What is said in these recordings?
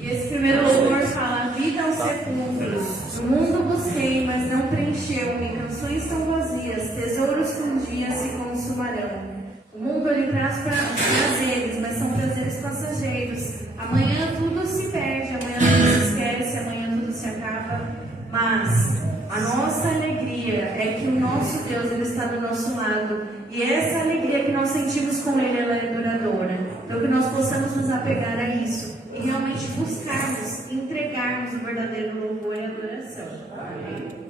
E esse primeiro louvor fala: vida aos sepulcros. No mundo busquei, mas não preencheu-me. Canções são vazias, tesouros que um dia se consumarão. O mundo ele traz prazeres, mas são prazeres passageiros. Amanhã tudo se perde, amanhã tudo se esquece, amanhã tudo se acaba. Mas a nossa alegria é que o nosso Deus ele está do nosso lado. E essa alegria que nós sentimos com Ele, ela é duradoura. Então que nós possamos nos apegar a isso e realmente buscarmos, entregarmos o verdadeiro louvor e adoração. Amém.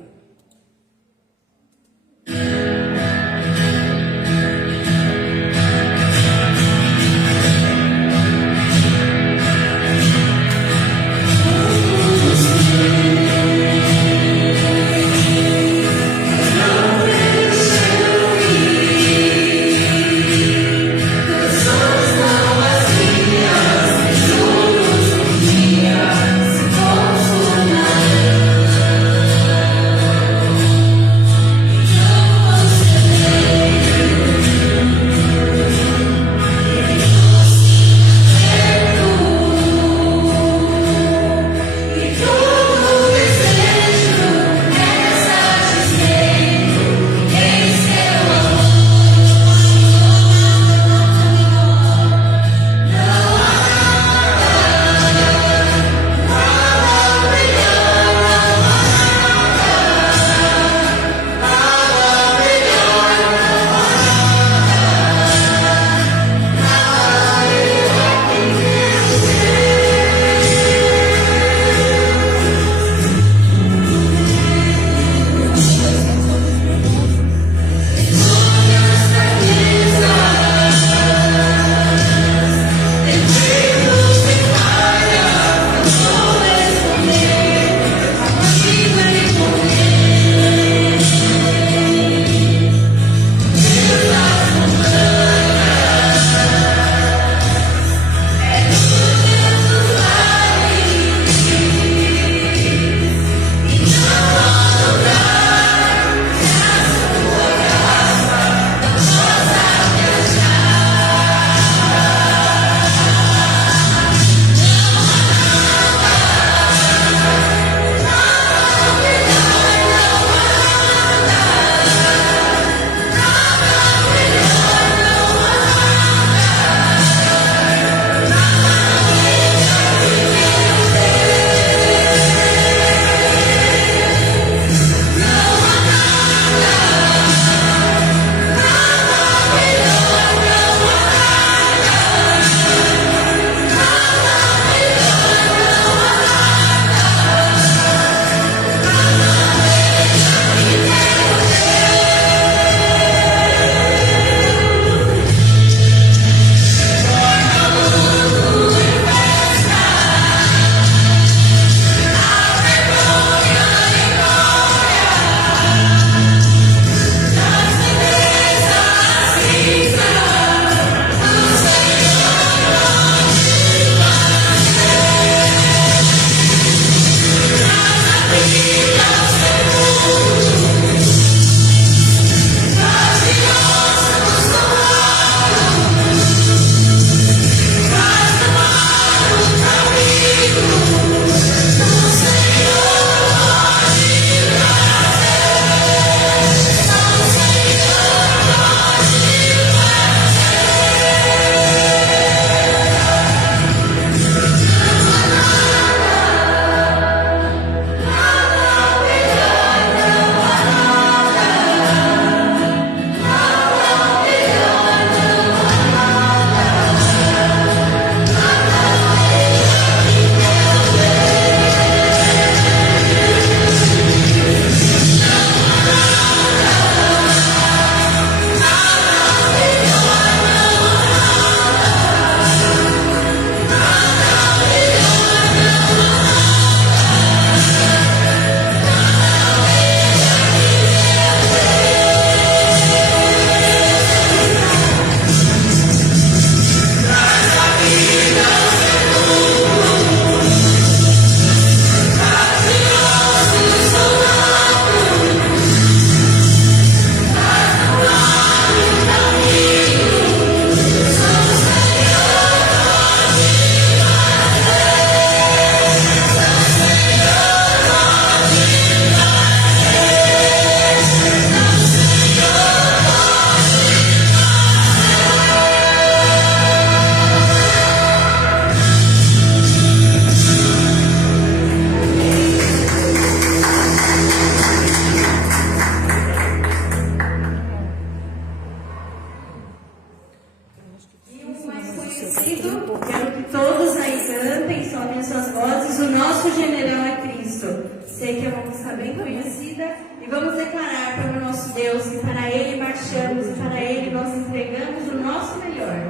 vamos declarar para o nosso Deus que para Ele marchamos e para Ele nós entregamos o nosso melhor.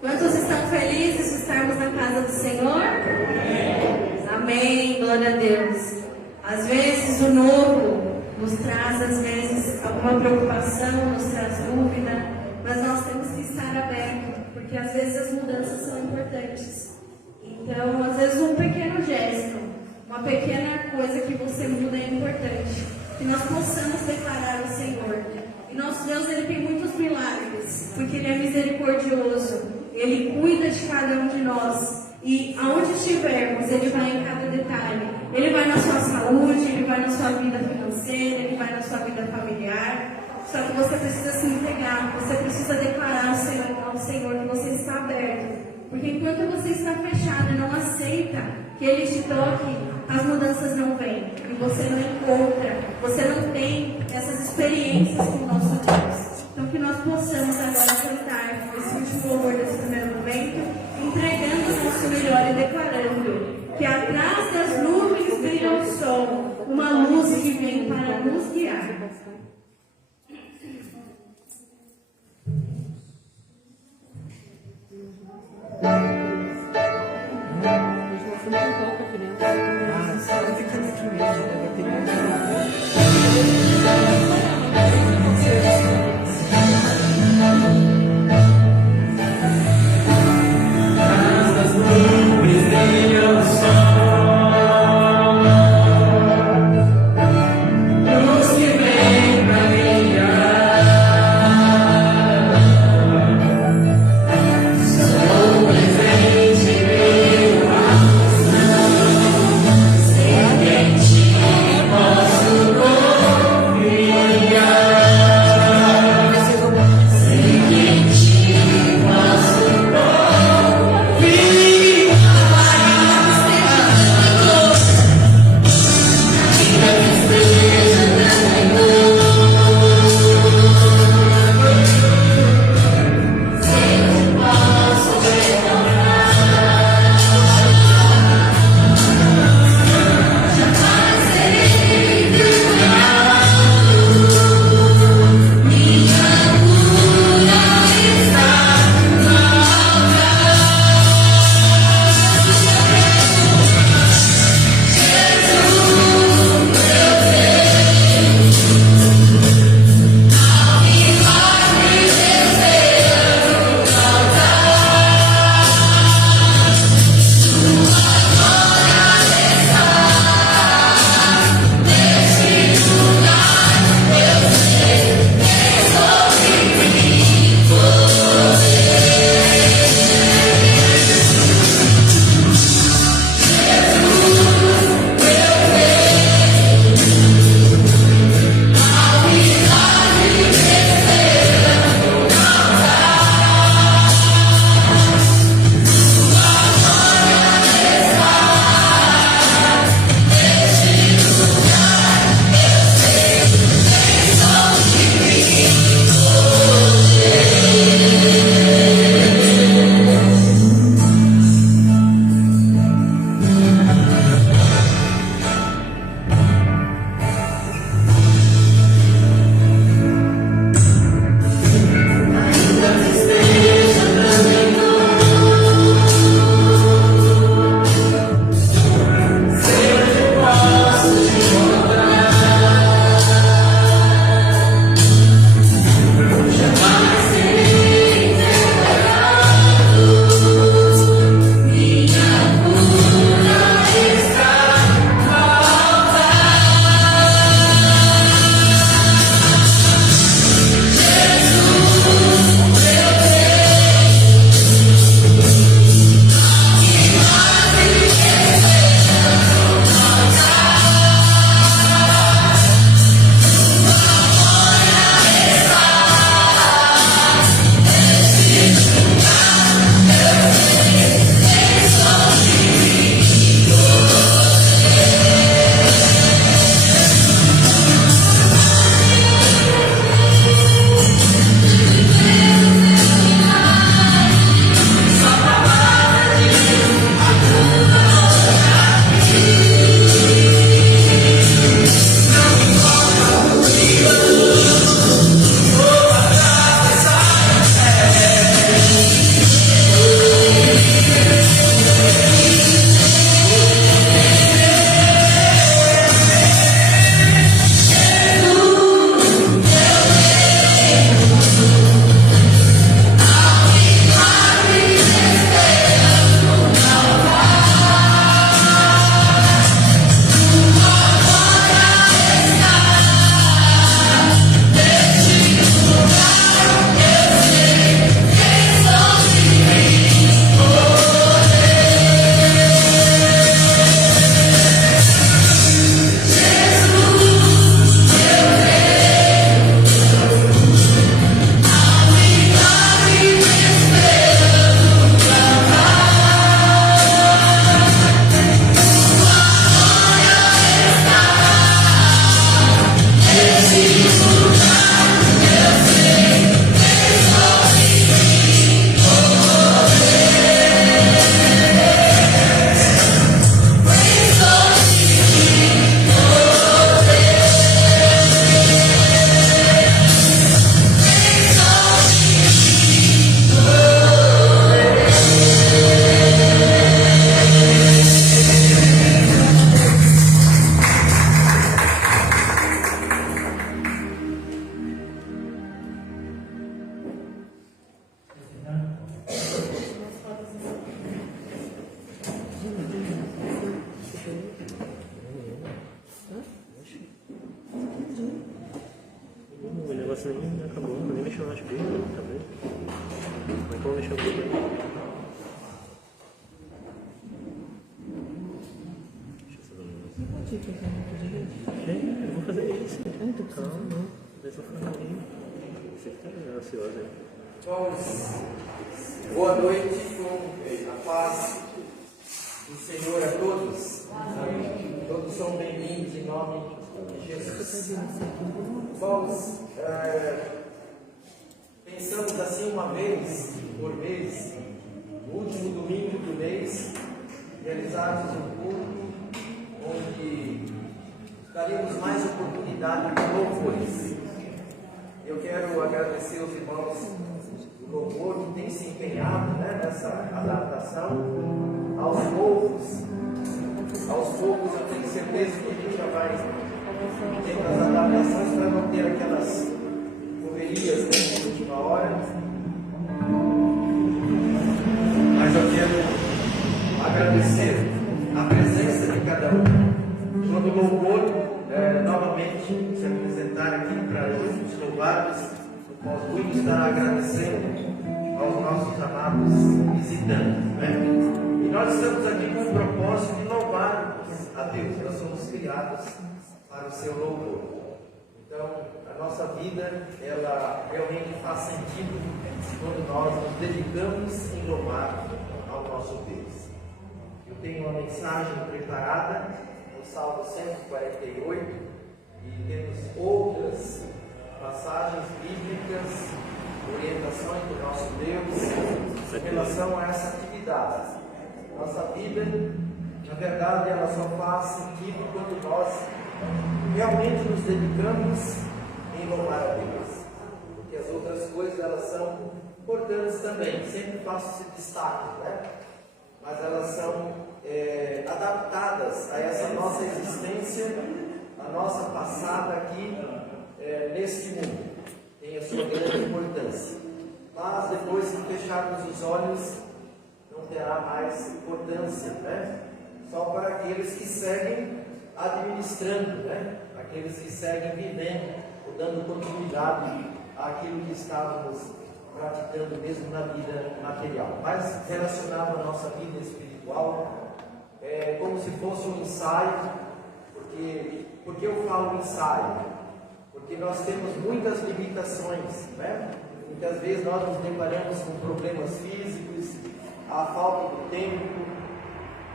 Quantos estão felizes de estarmos na casa do Senhor? Amém, glória a Deus. Às vezes o novo nos traz, às vezes, alguma preocupação, nos traz dúvida, mas nós temos que estar abertos, porque às vezes as mudanças são importantes. Então, às vezes um pequeno gesto, uma pequena coisa que você muda é importante. Que nós possamos declarar ao Senhor. E nosso Deus, Ele tem muitos milagres, porque Ele é misericordioso. Ele cuida de cada um de nós. E aonde estivermos, Ele vai em cada detalhe. Ele vai na sua saúde, Ele vai na sua vida financeira, Ele vai na sua vida familiar. Só que você precisa se entregar, você precisa declarar ao Senhor que você está aberto. Porque enquanto você está fechado e não aceita que Ele te toque, as mudanças não vêm. E você não encontra, você não tem essas experiências com o nosso Deus. Então que nós possamos agora cantar esse último louvor desse primeiro momento, entregando o nosso melhor e declarando que atrás das nuvens brilha o sol, uma luz que vem para nos guiar. Luz que vem pra brilhar. O negócio nem acabou, nem mexeu nas coisas, tá vendo? Como é que eu vou mexer no coisa? Eu vou fazer isso. Calma, não. Deixa eu fazer aí. Você que tá ansiosa aí. Vamos. Boa noite, com a paz do Senhor a todos. Amém. Todos são bem-vindos em nome de Jesus. Vamos, pensamos assim uma vez por mês, no último domingo do mês, realizarmos um culto onde daríamos mais oportunidade de louvores. Eu quero agradecer os irmãos do louvor que têm se empenhado, nessa adaptação. Aos poucos eu tenho certeza que a gente já vai tendo as adaptações para não ter aquelas correrias na última hora. Mas eu quero agradecer a presença de cada um. Quando o louvor novamente se apresentar aqui para juntos louvarmos, nós muito estará agradecendo aos nossos amados visitantes. E nós estamos aqui com o propósito de louvarmos a Deus. Nós somos criados para o seu louvor. Então, a nossa vida, ela realmente faz sentido quando nós nos dedicamos em louvar ao nosso Deus. Eu tenho uma mensagem preparada no Salmo 148 e temos outras passagens bíblicas, orientações do nosso Deus em relação a essa atividade. Nossa vida, na verdade, ela só faz sentido quando nós realmente nos dedicamos em louvar a Deus. Porque as outras coisas, elas são importantes também, sempre faço esse destaque, mas elas são adaptadas a essa nossa existência, a nossa passada aqui neste mundo. Tem a sua grande importância. Mas depois que fecharmos os olhos, não terá mais importância, Só para aqueles que seguem administrando, Aqueles que seguem vivendo, ou dando continuidade àquilo que estávamos praticando mesmo na vida material. Mas relacionado à nossa vida espiritual, é como se fosse um ensaio. Porque eu falo ensaio? Porque nós temos muitas limitações, Muitas vezes nós nos deparamos com problemas físicos, a falta de tempo,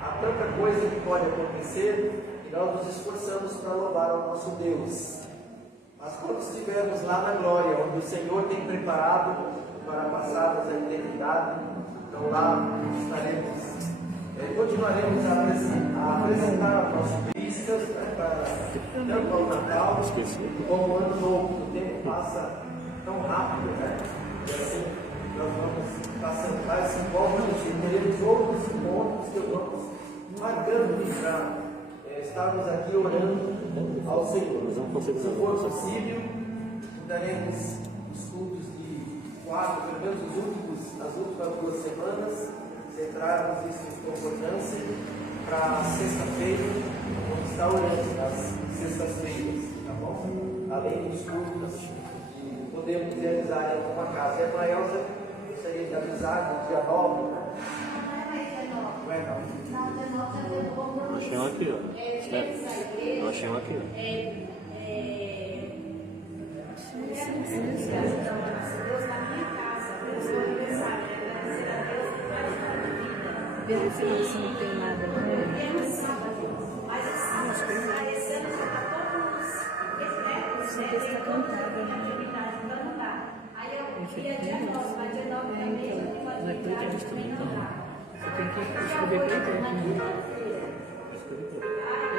há tanta coisa que pode acontecer e nós nos esforçamos para louvar ao nosso Deus. Mas quando estivermos lá na glória, onde o Senhor tem preparado para passarmos a eternidade, então lá continuaremos a apresentar nossos pistas, tanto ao Natal como ao Ano Novo. O tempo passa tão rápido, E assim nós vamos passando mais encontros e teremos outros encontros que vamos marcando para estarmos aqui orando ao Senhor. Se for possível, daremos os cultos de 4, pelo menos as últimas 2 semanas, centrarmos isso em concordância para sexta-feira, vamos estar orando nas sextas-feiras, tá bom? Além dos cultos que podemos realizar em alguma casa. E a Maelza gostaria de avisar no dia 9, Não é não? Achei um aqui, ó. Achei um aqui, ó. Deus na minha casa, Deus no aniversário, agradecer a Deus por mais uma vida. Ver se não tem nada, Temos sábado, mas o sábado, esse ano já está todos os está cantado, atividade para mudar. Aí eu queria dia 9, mas dia 9 também eu tenho uma atividade também não dá. Você tem que escrever para ele.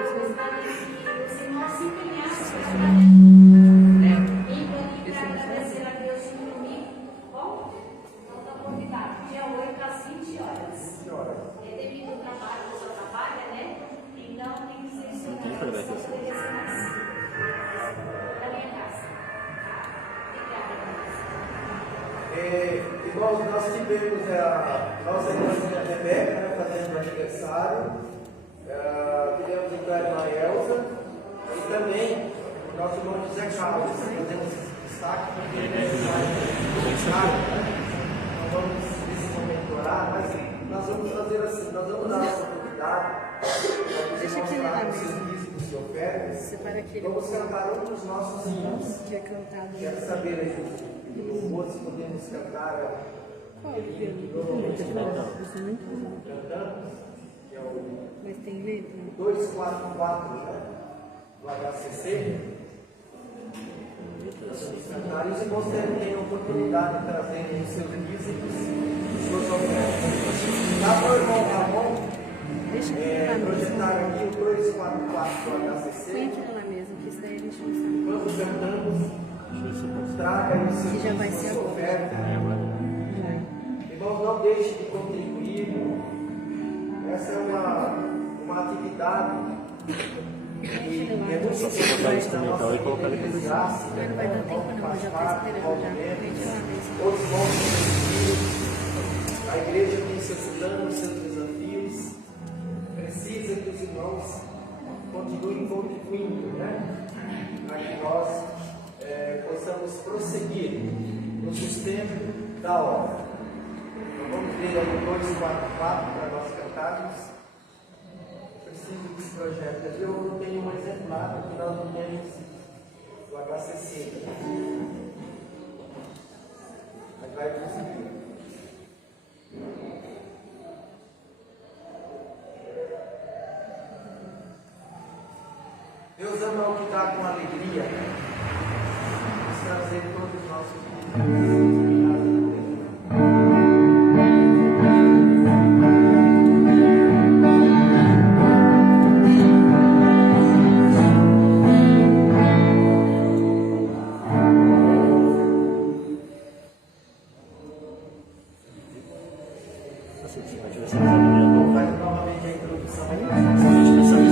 Eu gostaria que os irmãos se empenhassem para agradecer a Deus no domingo. Bom, então está convidado. Dia 8 às 20 horas. Devido ao trabalho, o pessoal trabalha, Então tem que ser isso. Da minha casa. Obrigada. Irmãos, nós tivemos a nossa irmãzinha Rebeca fazendo aniversário. Tivemos o Cléber Maelza e também nosso irmão José Carlos, fazemos destaque, porque nós vamos nesse momento orar, mas nós vamos fazer assim, nós vamos dar a oportunidade para Deixa aqui na mostrar o mesa. serviço que se oferece. Separa aquele. Vamos cantar um dos nossos hinos. Que é cantado. Quero saber aí, do louvor, se podemos cantar Qual o violino? Muito legal. cantamos, que é o Mas tem letra? 244, né? Do HCC. Cantar e os irmãos têm a oportunidade de trazerem os seus dízimos, suas ofertas. Dá para o irmão Ramon Deixa aqui na projetar mesa. aqui o 244 do Põe HCC. aqui na mesa, que isso daí a gente não sabe. Quando cantamos, traga aí os seus Que já vai dízimos, ser sua agora. oferta. Já. Irmãos, não deixe de contribuir. Essa é uma atividade que é muito importante na nossa vida de graça. Mas não vai dar tempo não, já está esperando já. Vem lá mesmo. Outros vão contribuir. A igreja tem seus planos, seus desafios. Precisa que os irmãos continuem contribuindo, né? Para que nós possamos prosseguir no sustento da obra. Então vamos ver aí o 244 para nós cantarmos. Preciso desse projeto. Eu não tenho um exemplar, porque nós não temos o HCC. Mas vai conseguir. Deus ama o que dá com alegria. Vamos trazer todos os nossos filhos. Faz novamente a introdução aí.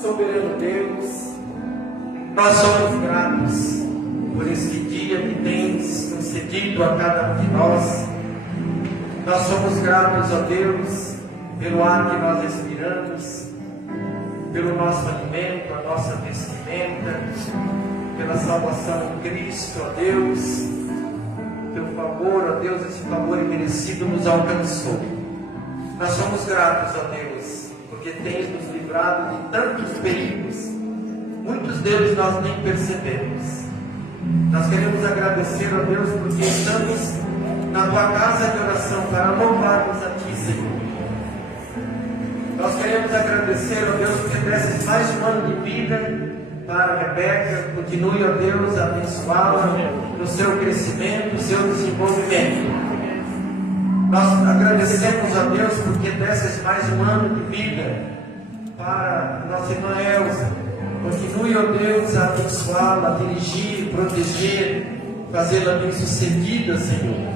Soberano Deus, nós somos gratos por este dia que tens concedido a cada um de nós. Nós somos gratos a Deus pelo ar que nós respiramos, pelo nosso alimento, a nossa vestimenta, pela salvação em Cristo, ó Deus. Teu favor, ó Deus, esse favor imerecido nos alcançou. Nós somos gratos a Deus, porque tens nos livrado de tantos perigos. Muitos deles nós nem percebemos. Nós queremos agradecer a Deus porque estamos na tua casa de oração para louvarmos a ti, Senhor. Nós queremos agradecer a Deus porque desses mais um ano de vida para a Rebeca. Continue, ó Deus, a abençoá-la no seu crescimento, no seu desenvolvimento. Nós agradecemos a Deus porque desses mais um ano de vida para nossa irmã Elza. Continue, ó Deus, a abençoá-la, a dirigir, proteger, fazê-la bem sucedida, Senhor.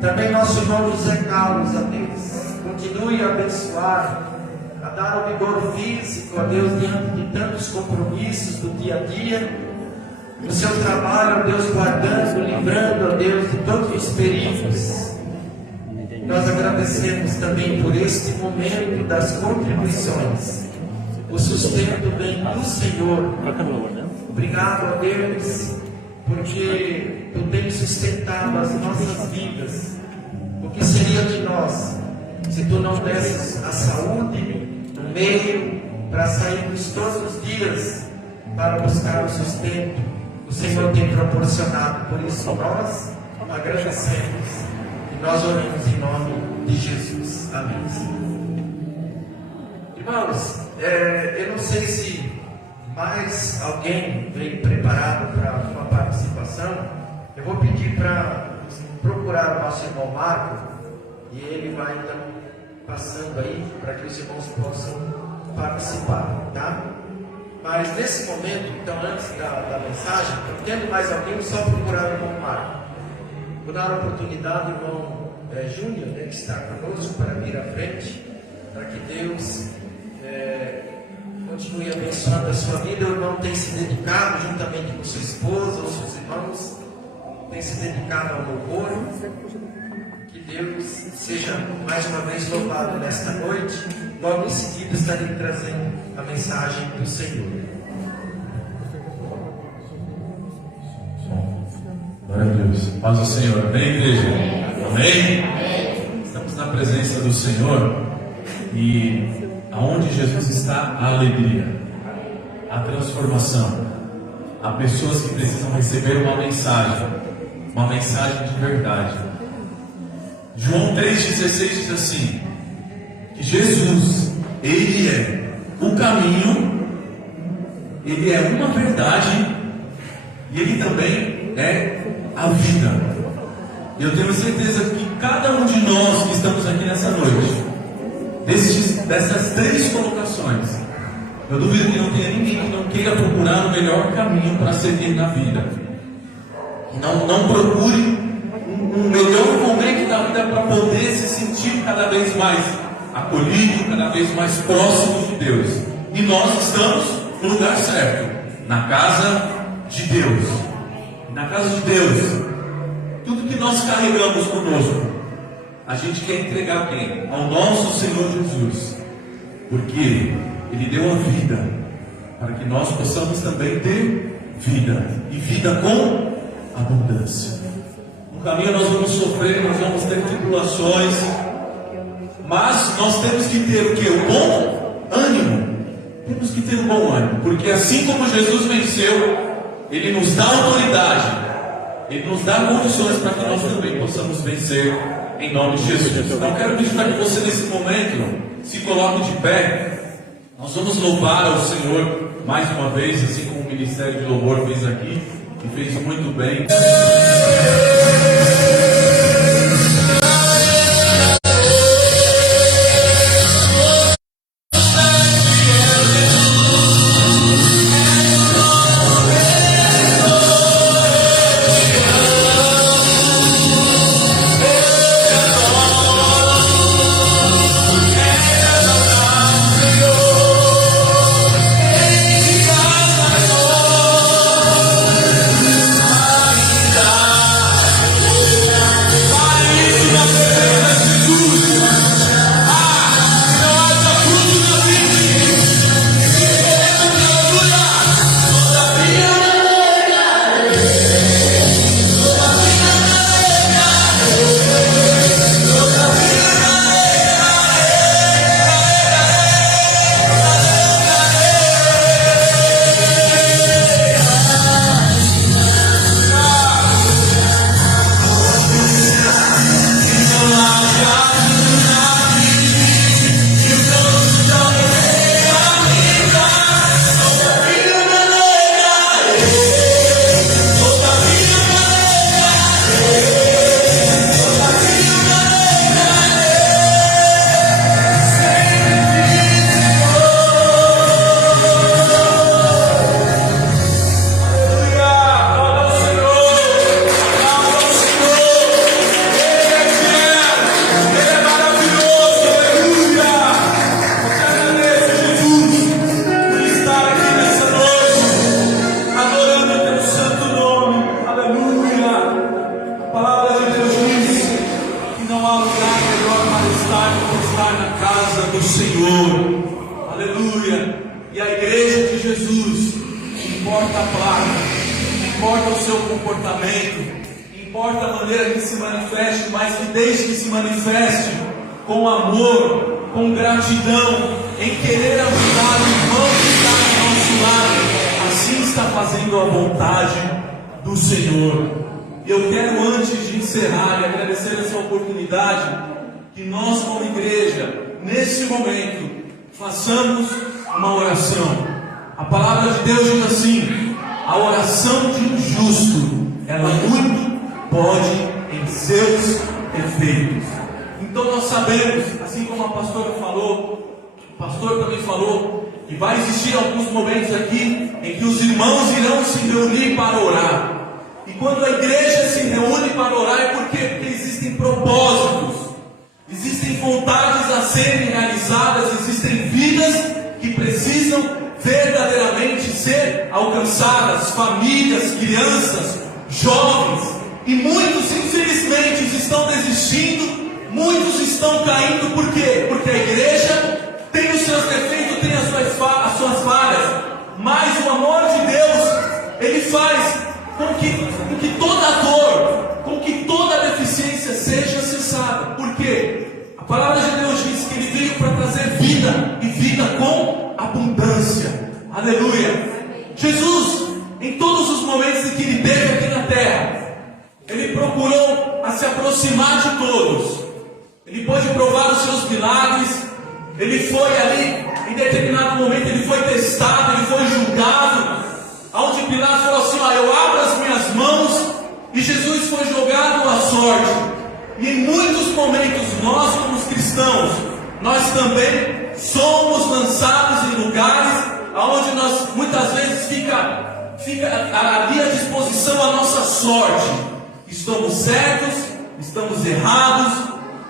Também nosso irmão José Carlos, ó Deus. Continue a abençoar, a dar o vigor físico, ó Deus, diante de tantos compromissos do dia a dia. No seu trabalho, ó Deus, guardando, livrando, ó Deus, de todos os perigos. Nós agradecemos também por este momento das contribuições. O sustento vem do Senhor. Obrigado a Deus, porque Tu tens sustentado as nossas vidas. O que seria de nós se Tu não desses a saúde, o meio para sairmos todos os dias para buscar o sustento? O Senhor tem proporcionado. Por isso nós agradecemos e nós oramos em nome de Jesus. Amém. Irmãos, eu não sei se mais alguém vem preparado para uma participação. Eu vou pedir para procurar o nosso irmão Marco e ele vai então passando aí para que os irmãos possam participar, tá? Mas nesse momento, então, antes da mensagem, tendo mais alguém, só procurar o irmão Marco. Vou dar a oportunidade ao irmão Júnior, né, que está conosco, para vir à frente, para que Deus continue abençoando a sua vida. O irmão tem se dedicado, juntamente com sua esposa, os seus irmãos, tem se dedicado ao louvor. Que Deus seja mais uma vez louvado nesta noite. Logo em seguida estarei trazendo a mensagem do Senhor. Glória a Deus. Paz ao Senhor. Amém, igreja? Amém? Estamos na presença do Senhor e aonde Jesus está, a alegria, a transformação. Há pessoas que precisam receber uma mensagem de verdade. João 3,16 diz assim: que Jesus, Ele é o caminho, Ele é uma verdade e Ele também é a vida. E eu tenho certeza que cada um de nós que estamos aqui nessa noite, dessas três colocações, eu duvido que não tenha ninguém que não queira procurar o melhor caminho para seguir na vida. Não procure um melhor momento da vida para poder se sentir cada vez mais acolhido, cada vez mais próximo de Deus. E nós estamos no lugar certo, na casa de Deus. Na casa de Deus, tudo que nós carregamos conosco, a gente quer entregar quem? Ao nosso Senhor Jesus, porque Ele deu a vida para que nós possamos também ter vida, e vida com abundância. No caminho nós vamos sofrer, nós vamos ter tribulações, mas nós temos que ter o que? O bom ânimo. Temos que ter um bom ânimo, porque assim como Jesus venceu, Ele nos dá autoridade, Ele nos dá condições para que nós também possamos vencer em nome de Jesus. Então eu quero pedir para que você nesse momento se coloque de pé. Nós vamos louvar ao Senhor mais uma vez, assim como o Ministério de Louvor fez aqui, e fez muito bem. estar na casa do Senhor. Aleluia. E a igreja de Jesus, importa a placa, importa o seu comportamento, importa a maneira que se manifeste, mas que desde que se manifeste com amor, com gratidão, em querer ajudar o irmão que está ao nosso lado, assim está fazendo a vontade do Senhor. Eu quero, antes de encerrar e agradecer essa oportunidade, que nós como igreja, nesse momento, façamos uma oração. A palavra de Deus diz assim: a oração de um justo, ela muito pode em seus efeitos. Então nós sabemos, assim como a pastora falou, o pastor também falou, que vai existir alguns momentos aqui em que os irmãos irão se reunir para orar. E quando a igreja se reúne para orar, é porque existem propósitos, existem vontades a serem realizadas, existem vidas que precisam verdadeiramente ser alcançadas, famílias, crianças, jovens, e muitos infelizmente estão desistindo, muitos estão caindo. Por quê? Porque a igreja tem os seus defeitos, tem as suas falhas, mas o amor de Deus, ele faz com que toda dor, com que toda deficiência seja cessada. Por quê? A palavra de Deus diz que ele veio para trazer vida, e vida com abundância. Aleluia. Jesus, em todos os momentos em que ele esteve aqui na terra, ele procurou a se aproximar de todos. Ele pôde provar os seus milagres. Ele foi ali, em determinado momento ele foi testado, ele foi julgado, aonde Pilatos falou assim: eu abro as minhas mãos, e Jesus foi jogado à sorte. E em muitos momentos nós, como cristãos, nós também somos lançados em lugares onde nós muitas vezes fica ali à disposição a nossa sorte. Estamos certos, estamos errados,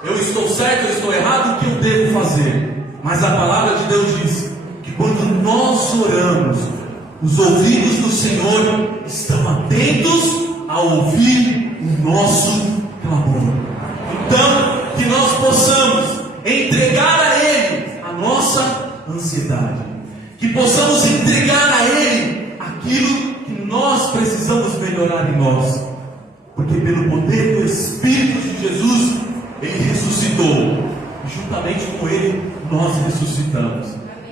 eu estou certo, eu estou errado, o que eu devo fazer? Mas a palavra de Deus diz que quando nós oramos, os ouvidos do Senhor estão atentos a ouvir o nosso clamor. Então, que nós possamos entregar a Ele a nossa ansiedade, que possamos entregar a Ele aquilo que nós precisamos melhorar em nós, porque pelo poder do Espírito de Jesus, Ele ressuscitou, e juntamente com Ele nós ressuscitamos.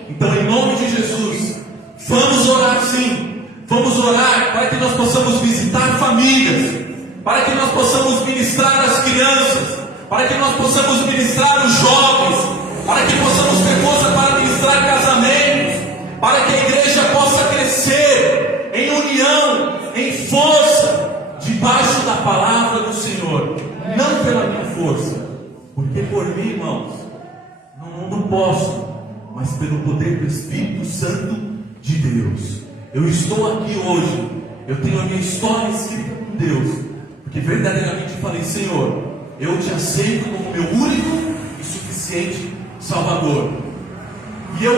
Então, em nome de Jesus, vamos orar sim, vamos orar para que nós possamos visitar famílias, para que nós possamos ministrar as crianças, para que nós possamos ministrar os jovens, para que possamos ter força para ministrar casamentos, para que a igreja possa crescer em união, em força, debaixo da palavra do Senhor, não pela minha força, porque por mim, irmãos, não posso, mas pelo poder do Espírito Santo de Deus. Eu estou aqui hoje, eu tenho a minha história escrita com Deus, porque verdadeiramente falei: Senhor, eu te aceito como meu único e suficiente Salvador. E eu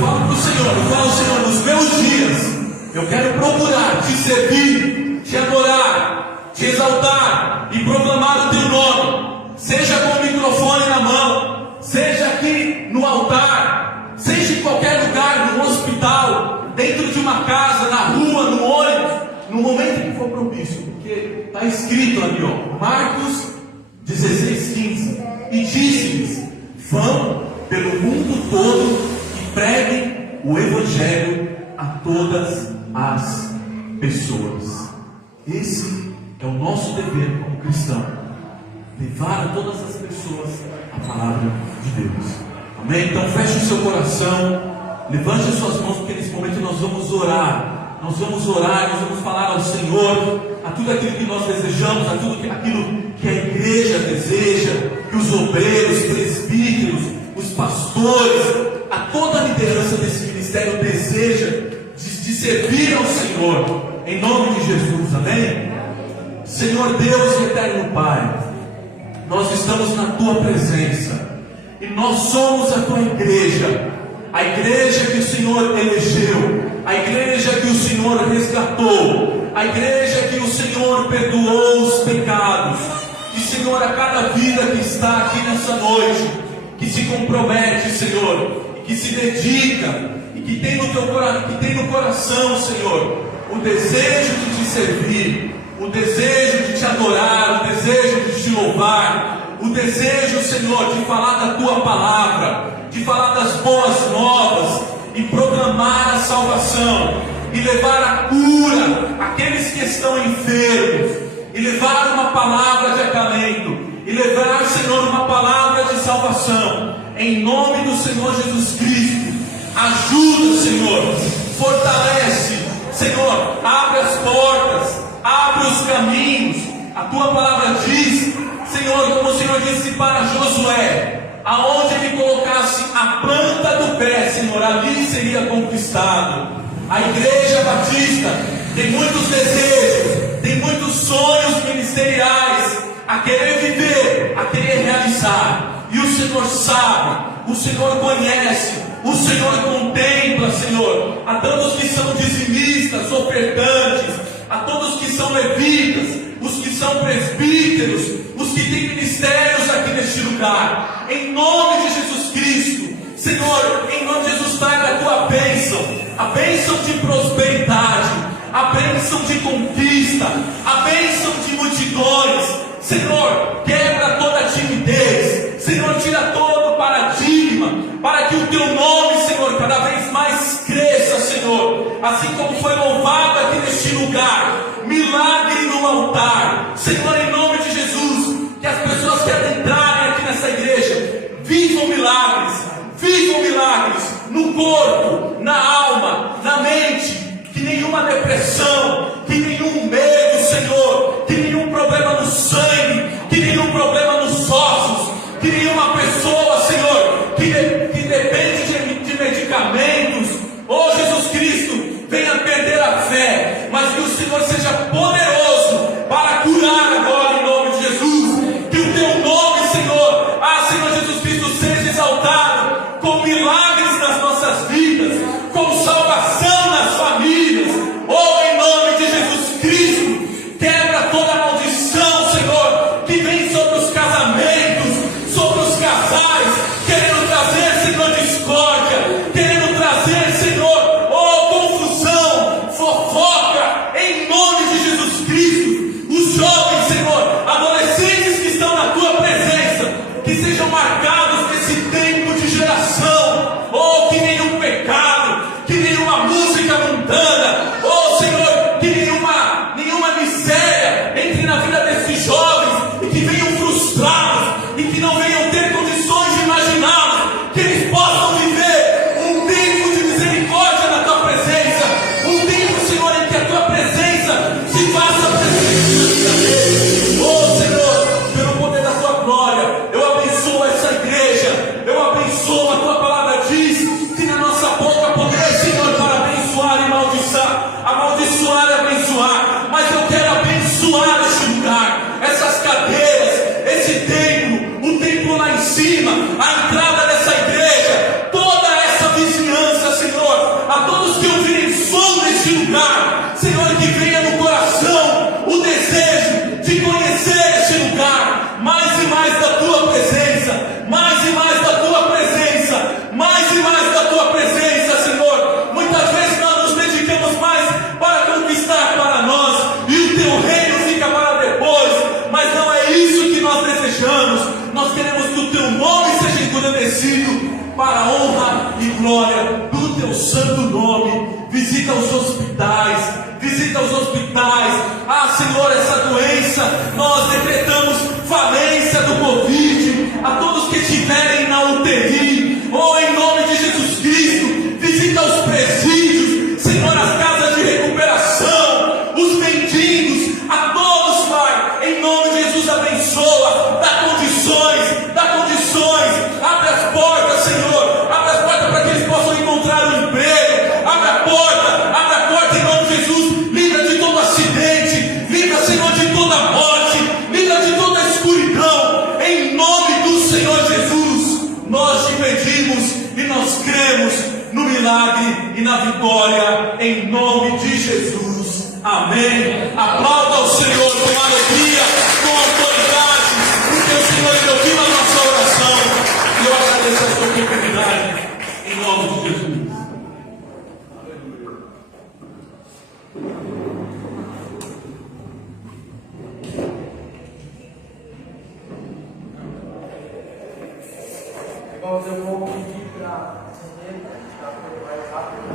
falo para o Senhor, Senhor, nos meus dias, eu quero procurar te servir, te adorar, te exaltar e proclamar o teu nome, seja com o microfone na mão, seja aqui no altar, seja em qualquer lugar, no hospital, dentro de uma casa, na rua, no ônibus, no momento que for propício, porque está escrito ali, Marcos 16:15, e disse-lhes: vão pelo mundo todo e preguem o Evangelho a todas as pessoas. Esse é o nosso dever como cristão, levar a todas as pessoas a palavra de Deus. Amém? Então feche o seu coração, levante as suas mãos, porque nesse momento nós vamos orar. Nós vamos orar, nós vamos falar ao Senhor a tudo aquilo que nós desejamos, a tudo aquilo que a igreja deseja, que os obreiros, presbíteros, os pastores, a toda a liderança desse ministério deseja de servir ao Senhor, em nome de Jesus. Amém? Senhor Deus e eterno Pai, nós estamos na Tua presença, e nós somos a Tua igreja, a igreja que o Senhor elegeu, a igreja que o Senhor resgatou, a igreja que o Senhor perdoou os pecados. E Senhor, a cada vida que está aqui nessa noite, que se compromete, Senhor, e que se dedica, e que tem no coração, Senhor, o desejo de te servir, o desejo de te adorar, o desejo de te louvar, o desejo, Senhor, de falar da tua palavra, de falar das boas novas e proclamar a salvação e levar a cura àqueles que estão enfermos, e levar uma palavra de acalento, e levar, Senhor, uma palavra de salvação, em nome do Senhor Jesus Cristo. Ajuda, Senhor, fortalece, Senhor, abre as portas, abre os caminhos. A tua palavra diz, Senhor, como o Senhor disse para Josué, aonde ele colocasse a planta do pé, Senhor, ali seria conquistado. A Igreja Batista tem muitos desejos, tem muitos sonhos ministeriais a querer viver, a querer realizar, e o Senhor sabe, o Senhor conhece, o Senhor contempla, Senhor, a todos que são dizimistas, ofertantes, a todos que são levitas, os que são presbíteros, os que têm ministérios aqui neste lugar. Em nome de Jesus Cristo, Senhor, em nome de Jesus, traga a tua bênção, a bênção de prosperidade, a bênção de conquista, a bênção de multidões. Senhor, quebra toda timidez, Senhor, tira todo paradigma, para que o teu nome, Senhor, cada vez mais cresça, Senhor, assim como foi louvado aqui neste lugar, milagre no altar, Senhor, em nome de Jesus, que as pessoas que adentrarem aqui nessa igreja vivam milagres no corpo, na alma, na mente, que nenhuma depressão, que nenhum medo, Senhor, que nenhum problema no sangue, que nenhum problema nos ossos, que nenhuma pessoa, Senhor, que depende de medicamentos, oh Jesus Cristo, venha perder a fé, mas que o Senhor seja poderoso para curar agora em nome de Jesus, que o teu nome, Senhor, Senhor Jesus Cristo, seja exaltado com milagres nas nossas vidas, com salvação nas famílias, oh em nome de Jesus Cristo, quebra toda maldição, Senhor, que vem sobre os casamentos, sobre os casais, querendo trazer, Senhor, discórdia, querendo trazer, Senhor, oh confusão, fofoca, em nome de Jesus Cristo. Os jovens, Senhor, adolescentes que estão na tua presença, que sejam marcados nesse tempo de geração, oh que nenhum pecado, que nenhuma música mundana, oh Senhor, que nenhuma miséria entre na vida desses jovens, e que venham frustrados, e que não venham ter condições de imaginar que eles possam viver um tempo de misericórdia na tua presença, um tempo, Senhor, em que a tua presença se faça presente na vida deles. Oh Senhor, pelo poder da tua glória, eu abençoo essa igreja, eu abençoo, a tua palavra diz que na nossa boca poder, Senhor, para abençoar e amaldiçoar e abençoar, mas eu quero abençoar este lugar, essas cadeiras, esse templo, o templo lá em cima, a entrada dessa igreja, toda essa vizinhança, Senhor, a todos que ouvirem som neste lugar, Senhor, que venha no coração o desejo de conhecer este lugar, mais e mais da tua presença, mais e mais da tua presença, mais e mais da tua presença, Senhor. Muitas vezes nós nos dedicamos mais para conquistar para nós, e o teu reino fica para depois, mas não é isso que nós desejamos. Nós queremos que o teu nome seja engrandecido para a honra e glória do teu santo nome. Visita os hospitais, Senhor, essa doença, nós decretamos falência do Covid, a todos que estiverem na UTI, oh em nome de Jesus Cristo, visita os presídios, Senhor, as casas de recuperação, os mendigos, a todos, Pai, em nome de Jesus, abençoa, dá condições, abre as portas, Senhor, abre as portas para que eles possam encontrar um emprego, abre a porta em nome de Jesus, livra de todo acidente, livra, Senhor, de toda morte, livra de toda escuridão, em nome do Senhor Jesus, nós te pedimos e nós cremos no milagre e na vitória, em nome de Jesus, amém. Aplauda ao Senhor com alegria, com autoridade, porque o Senhor ouviu a nossa oração, e eu agradeço a Em nome de Jesus. Irmãos, eu vou pedir para acender, mais rápido.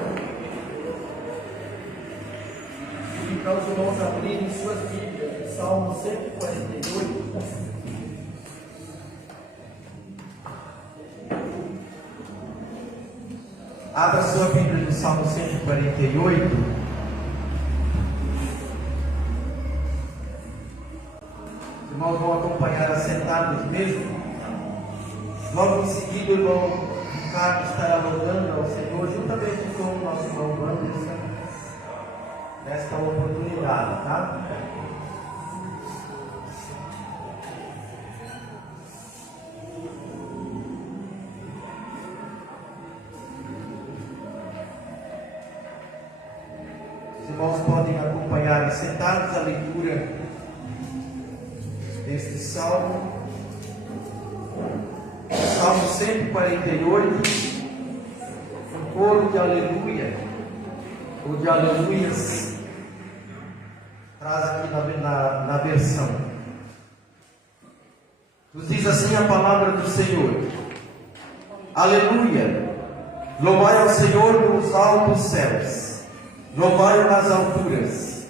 E para os irmãos abrirem suas Bíblias, no Salmo 148. Abra sua Bíblia no Salmo 148. Os irmãos vão acompanhar assentados mesmo. Logo em seguida, o irmão Ricardo estará louvando ao Senhor, juntamente com o nosso irmão Anderson, nesta oportunidade, tá? Os irmãos podem acompanhar assentados a leitura deste salmo. Salmo 148, um coro de aleluia, ou de aleluias, traz aqui na versão. Nos diz assim a palavra do Senhor: aleluia, louvai ao Senhor nos altos céus, louvai-o nas alturas,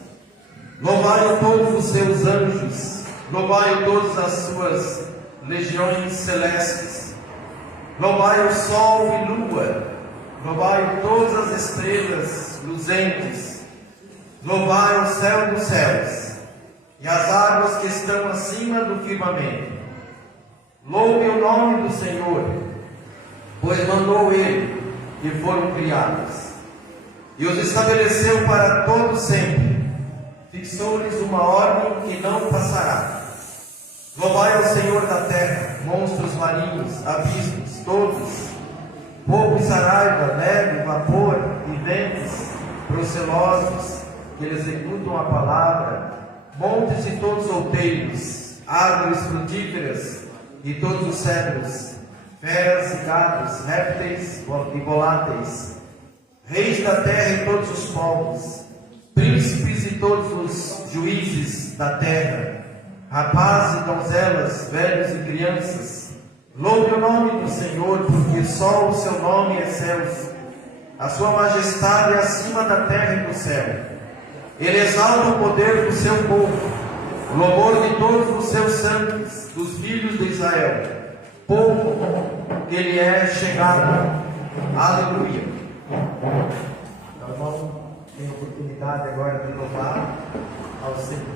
louvai-o todos os seus anjos, louvai-o todas as suas legiões celestes. Louvai o sol e lua, louvai todas as estrelas luzentes, louvai o céu dos céus e as águas que estão acima do firmamento. Louve o nome do Senhor, pois mandou Ele e foram criados, e os estabeleceu para todo sempre, fixou-lhes uma ordem que não passará. Louvai ao Senhor da terra, monstros marinhos, abismos, todos, povo e saraiva, neve, vapor e ventos procelosos, que executam a palavra, montes e todos outeiros, árvores frutíferas e todos os cedros, feras e gados, répteis e voláteis, reis da terra e todos os povos, príncipes e todos os juízes da terra, rapazes e donzelas, velhos e crianças. Louve o nome do Senhor, porque só o seu nome é céus, a sua majestade é acima da terra e do céu. Ele exalta o poder do seu povo, o louvor de todos os seus santos, dos filhos de Israel, povo que ele é chegado. Aleluia. Então vamos ter a oportunidade agora de louvar ao Senhor.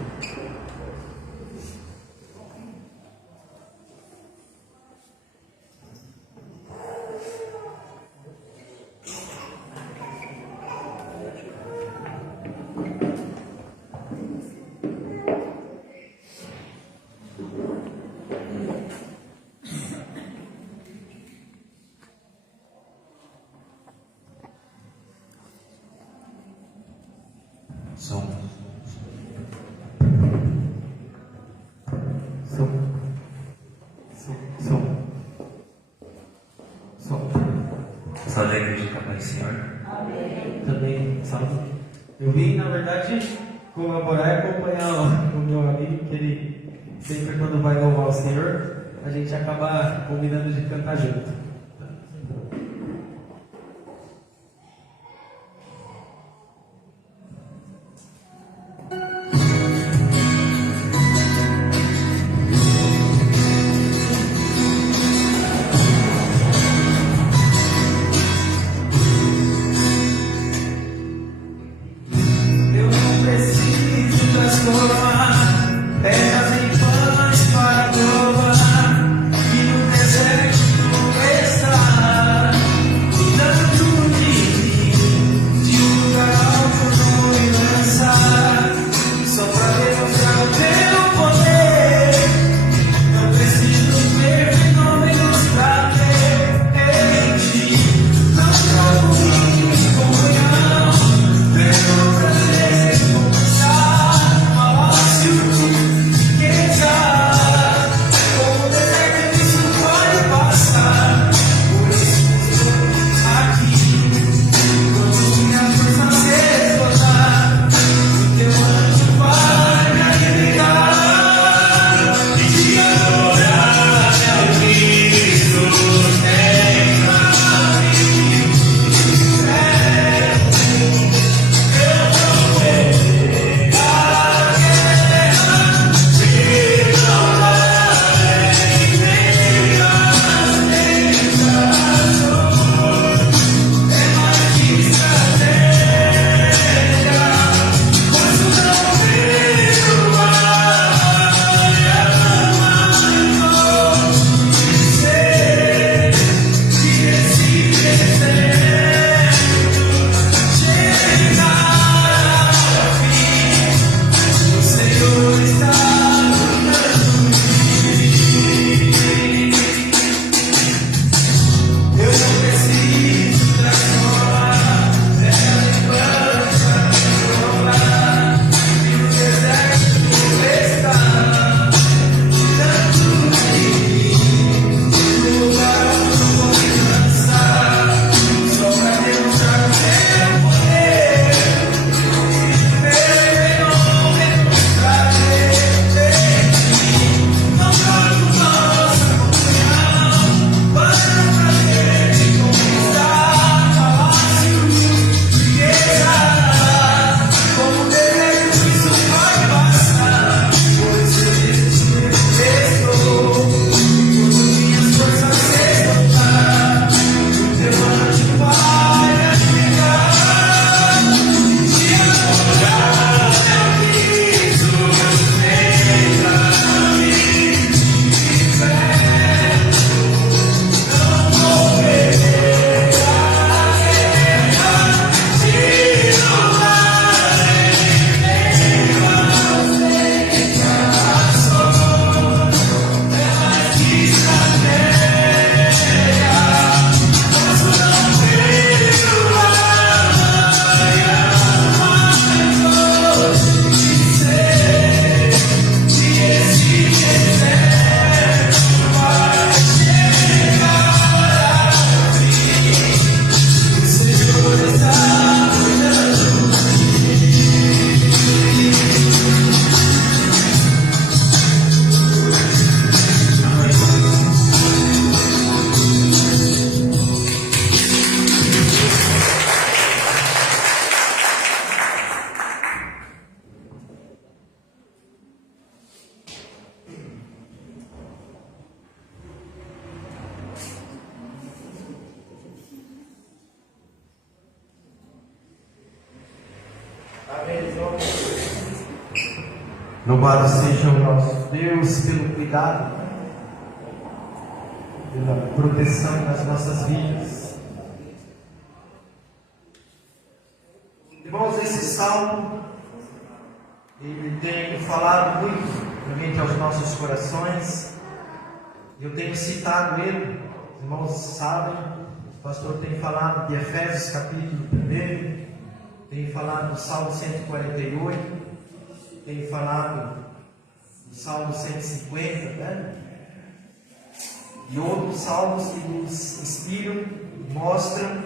Salve a igreja, capaz do Senhor. Amém. Também, salve. Eu vim, na verdade, colaborar e acompanhar o meu amigo, que ele sempre, quando vai louvar o Senhor, a gente acaba combinando de cantar junto. Terras em famas para provar que no deserto Louvado seja o nosso Deus pelo cuidado, pela proteção das nossas vidas. Irmãos, esse salmo, ele tem falado muito realmente aos nossos corações. Eu tenho citado ele, os irmãos sabem, o pastor tem falado de Efésios capítulo 1, tem falado do Salmo 148, tem falado do Salmo 150, né? E outros salmos que nos inspiram, mostram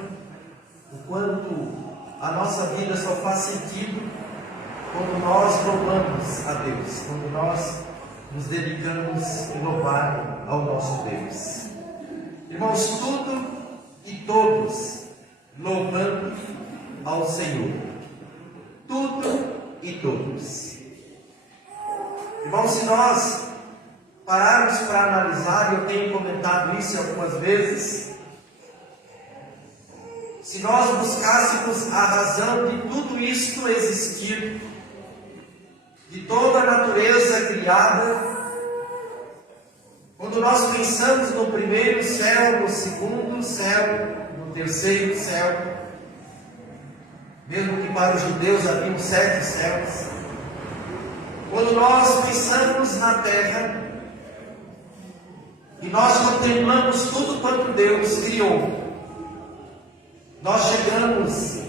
o quanto a nossa vida só faz sentido quando nós louvamos a Deus, quando nós nos dedicamos a louvar ao nosso Deus. Irmãos, tudo e todos louvando ao Senhor. Tudo e todos. Irmãos, se nós pararmos para analisar, e eu tenho comentado isso algumas vezes, se nós buscássemos a razão de tudo isto existir, de toda a natureza criada, quando nós pensamos no primeiro céu, no segundo céu, no terceiro céu, mesmo que para os judeus haviam 7 céus, quando nós pensamos na terra e nós contemplamos tudo quanto Deus criou, nós chegamos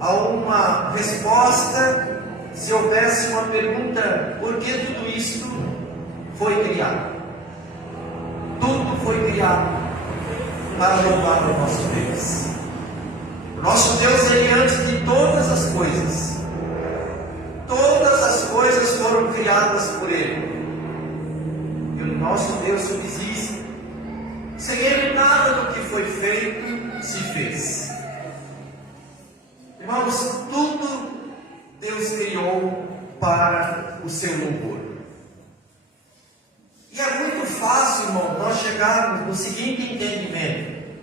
a uma resposta se houvesse uma pergunta: por que tudo isto foi criado? Tudo foi criado para louvar o nosso Deus. O nosso Deus, Ele é antes de todas as coisas. Todas as coisas foram criadas por Ele. E o nosso Deus subsiste. Sem Ele nada do que foi feito se fez. Irmãos, tudo Deus criou para o seu louvor. E é muito fácil, irmão, nós chegarmos no seguinte entendimento.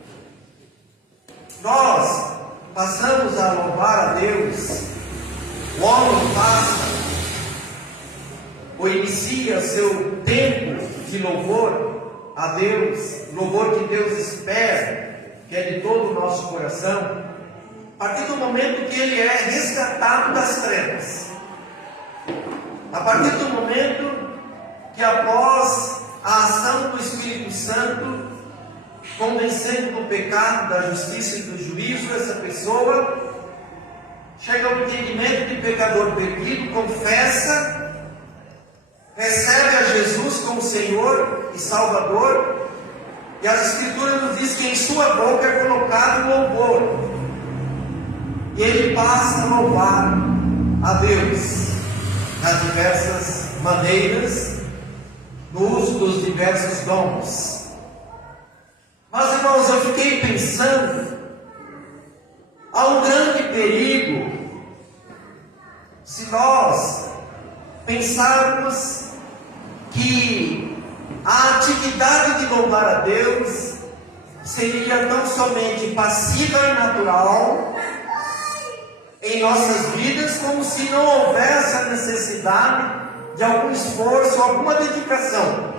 Nós passamos a louvar a Deus, o homem passa ou inicia seu tempo de louvor a Deus, louvor que Deus espera, que é de todo o nosso coração, a partir do momento que ele é resgatado das trevas, a partir do momento que, após a ação do Espírito Santo, convencendo do pecado, da justiça e do juízo, essa pessoa chega ao entendimento de pecador perdido, confessa, recebe a Jesus como Senhor e Salvador, e as Escrituras nos diz que em sua boca é colocado o louvor, e ele passa a louvar a Deus nas diversas maneiras, no uso dos diversos dons. Mas, irmãos, eu fiquei pensando, há um grande perigo se nós pensarmos que a atividade de louvar a Deus seria tão somente passiva e natural em nossas vidas, como se não houvesse a necessidade de algum esforço, alguma dedicação.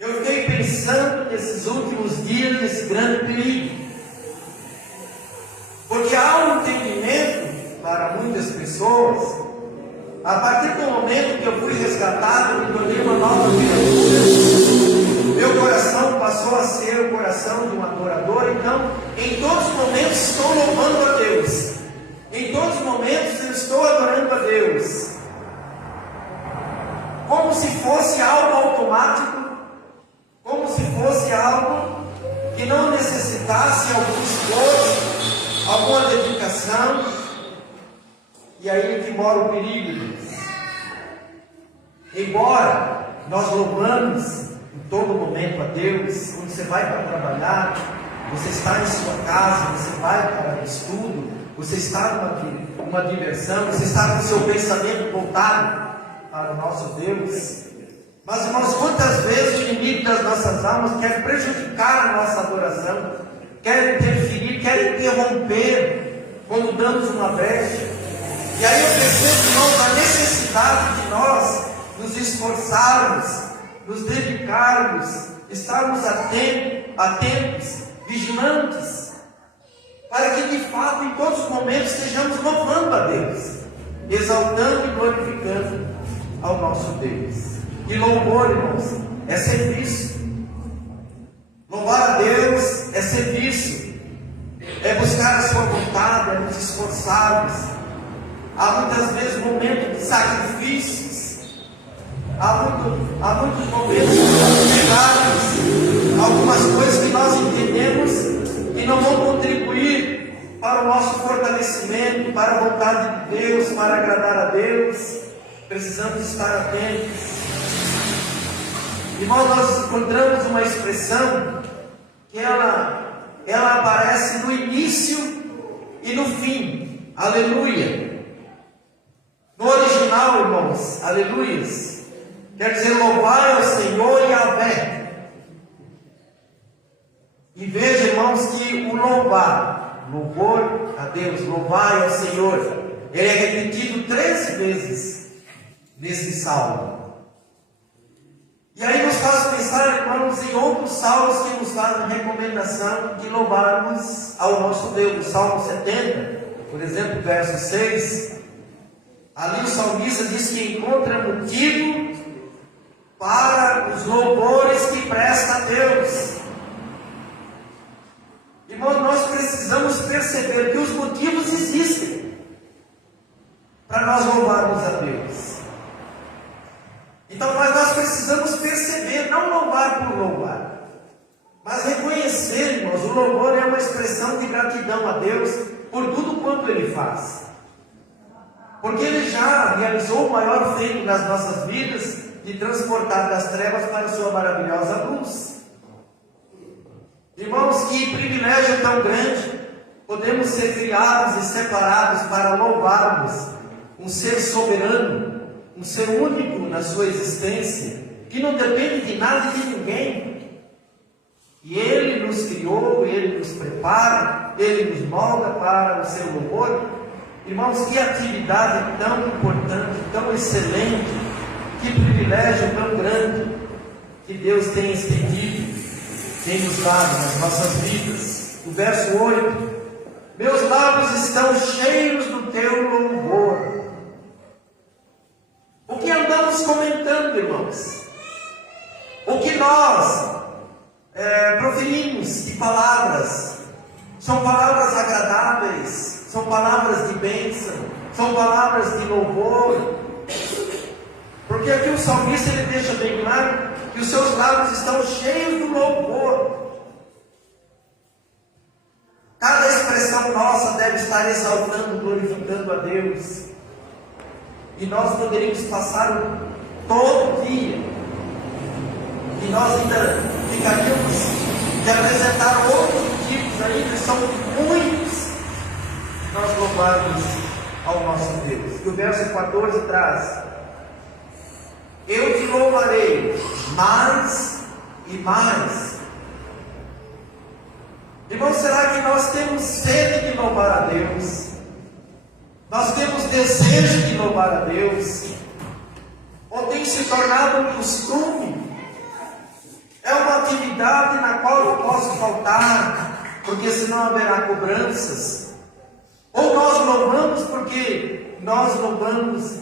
Eu fiquei pensando nesses últimos dias, nesse grande perigo, porque há um entendimento para muitas pessoas, a partir do momento que eu fui resgatado, me tornei uma nova criatura, meu coração passou a ser o coração de um adorador. Então, em todos os momentos estou louvando a Deus, em todos os momentos eu estou adorando a Deus, como se fosse algo automático, como se fosse algo que não necessitasse algum esforço, alguma dedicação. E aí é que mora o perigo, Deus. Embora nós louvamos em todo momento a Deus, quando você vai para trabalhar, você está em sua casa, você vai para o estudo, você está numa diversão, você está com o seu pensamento voltado para o nosso Deus. Mas, irmãos, quantas vezes o inimigo das nossas almas quer prejudicar a nossa adoração, quer interferir, quer interromper quando damos uma brecha. E aí eu percebo, irmãos, a necessidade de nós nos esforçarmos, nos dedicarmos, estarmos atentos, vigilantes, para que de fato, em todos os momentos, estejamos louvando a Deus, exaltando e glorificando ao nosso Deus. E louvor, irmãos, é serviço. Louvar a Deus é serviço, é buscar a sua vontade, é nos esforçarmos. Há muitas vezes momentos de sacrifícios, há muitos momentos de pegarmos algumas coisas que nós entendemos que não vão contribuir para o nosso fortalecimento, para a vontade de Deus, para agradar a Deus. Precisamos estar atentos. Irmão, nós encontramos uma expressão que ela aparece no início e no fim. Aleluia. No original, irmãos, aleluias, quer dizer louvai ao Senhor Yahvé. E veja, irmãos, que o louvor a Deus, louvai ao Senhor, ele é repetido 13 vezes nesse salmo. E aí nos faz pensar, irmãos, em outros salmos que nos fazem recomendação de louvarmos ao nosso Deus. O Salmo 70, por exemplo, verso 6, ali o salmista diz que encontra motivo para os louvores que presta a Deus. Irmãos, nós precisamos perceber que os motivos existem para nós louvarmos a Deus. Então, nós precisamos perceber, não louvar por louvar, mas reconhecer, irmãos, o louvor é uma expressão de gratidão a Deus por tudo quanto Ele faz. Porque Ele já realizou o maior feito nas nossas vidas, de transportar das trevas para a sua maravilhosa luz. Irmãos, que privilégio tão grande, podemos ser criados e separados para louvarmos um ser soberano, um ser único na sua existência, que não depende de nada e de ninguém. E Ele nos criou, Ele nos prepara, Ele nos molda para o seu louvor. Irmãos, que atividade tão importante, tão excelente, que privilégio tão grande que Deus tem estendido, tem nos dado nas nossas vidas. O verso 8: meus lábios estão cheios do teu louvor. O que andamos comentando, irmãos? O que nós proferimos de palavras? São palavras agradáveis, são palavras de bênção, são palavras de louvor. Porque aqui o salmista ele deixa bem claro que os seus lábios estão cheios do louvor. Cada expressão nossa deve estar exaltando, glorificando a Deus. E nós poderíamos passar todo dia, e nós ainda ficaríamos de apresentar outros motivos ainda, são muitos, nós louvarmos ao nosso Deus. E o verso 14 traz: eu te louvarei mais e mais. Irmão, será que nós temos sede de louvar a Deus? Nós temos desejo de louvar a Deus? Ou tem se tornado um costume? É uma atividade na qual eu posso faltar, porque senão haverá cobranças? Ou nós louvamos porque nós louvamos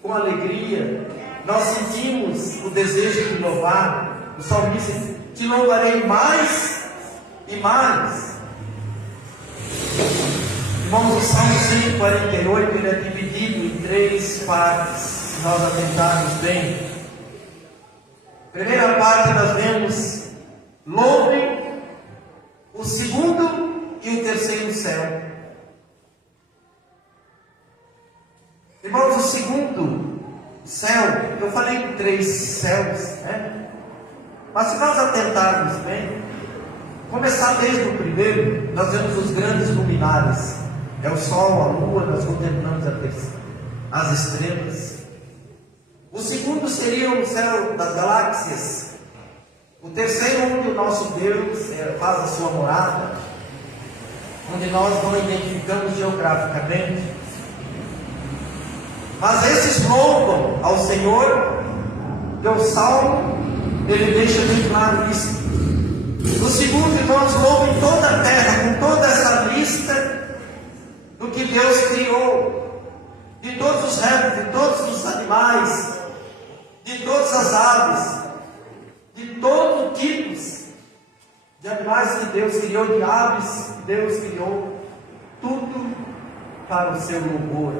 com alegria, nós sentimos o desejo de louvar? O salmista diz: te louvarei mais e mais. Irmãos, o Salmo 148 ele é dividido em 3 partes, se nós atentarmos bem. Primeira parte nós vemos: louve o segundo e o terceiro céu. Irmãos, o segundo céu, eu falei com 3 céus, né? Mas se nós atentarmos bem, começar desde o primeiro, nós vemos os grandes luminares. É o sol, a lua, nós contemplamos as estrelas. O segundo seria o céu das galáxias. O terceiro, onde o nosso Deus faz a sua morada, onde nós não identificamos geograficamente. Mas esses louvam ao Senhor. O Salmo, ele deixa bem claro isso. No segundo, irmãos, louvem toda a terra, com toda essa lista do que Deus criou, de todos os répteis, de todos os animais, de todas as aves, de todo tipo de animais que Deus criou, de aves que Deus criou, tudo para o seu louvor.